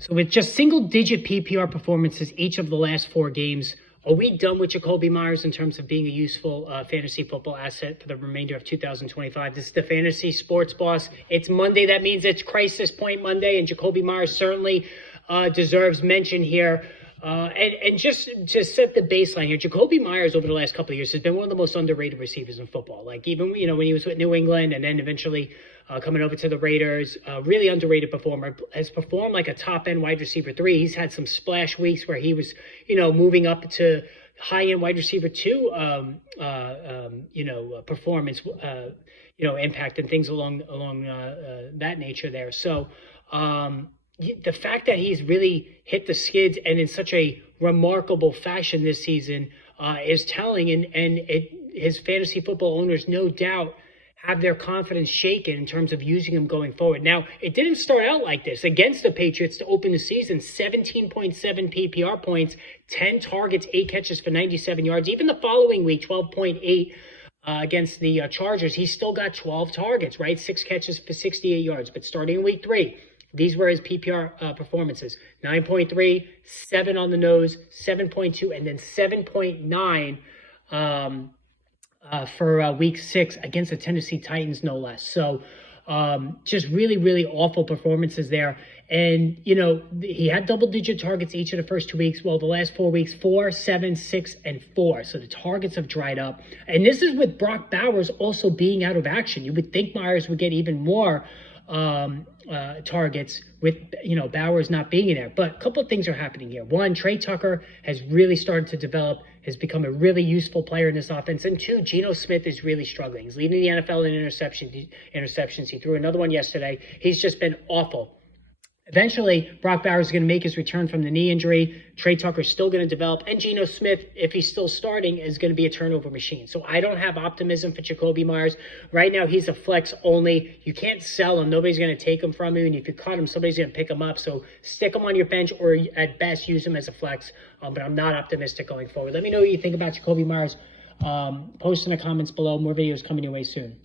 So with just single-digit PPR performances each of the last 4 games, are we done with Jakobi Meyers in terms of being a useful fantasy football asset for the remainder of 2025? This is the Fantasy Sports Boss. It's Monday. That means it's Crisis Point Monday, and Jakobi Meyers certainly deserves mention here. And just to set the baseline here, Jakobi Meyers over the last couple of years has been one of the most underrated receivers in football. Like even when he was with New England and then eventually coming over to the Raiders, really underrated performer, has performed like a top-end wide receiver 3. He's had some splash weeks where he was, moving up to high-end wide receiver 2, performance, impact and things along that nature there. So, the fact that he's really hit the skids and in such a remarkable fashion this season is telling, and his fantasy football owners no doubt have their confidence shaken in terms of using him going forward. Now, it didn't start out like this. Against the Patriots to open the season, 17.7 PPR points, 10 targets, 8 catches for 97 yards. Even the following week, 12.8 against the Chargers, he still got 12 targets, right? 6 catches for 68 yards. But starting in week 3, these were his PPR performances. 9.3, 7 on the nose, 7.2, and then 7.9 for week 6 against the Tennessee Titans, no less. So just really, really awful performances there. And, he had double-digit targets each of the first 2 weeks. Well, the last 4 weeks, 4, 7, 6, and 4. So the targets have dried up. And this is with Brock Bowers also being out of action. You would think Meyers would get even more targets with Bowers not being in there. But a couple of things are happening here. One, Trey Tucker has really started to develop, has become a really useful player in this offense. And 2, Geno Smith is really struggling. He's leading the NFL in interceptions. He threw another one yesterday. He's just been awful. Eventually, Brock Bowers is going to make his return from the knee injury. Trey Tucker's still going to develop. And Geno Smith, if he's still starting, is going to be a turnover machine. So I don't have optimism for Jakobi Meyers. Right now, he's a flex only. You can't sell him. Nobody's going to take him from you. And if you cut him, somebody's going to pick him up. So stick him on your bench or at best use him as a flex. But I'm not optimistic going forward. Let me know what you think about Jakobi Meyers. Post in the comments below. More videos coming your way soon.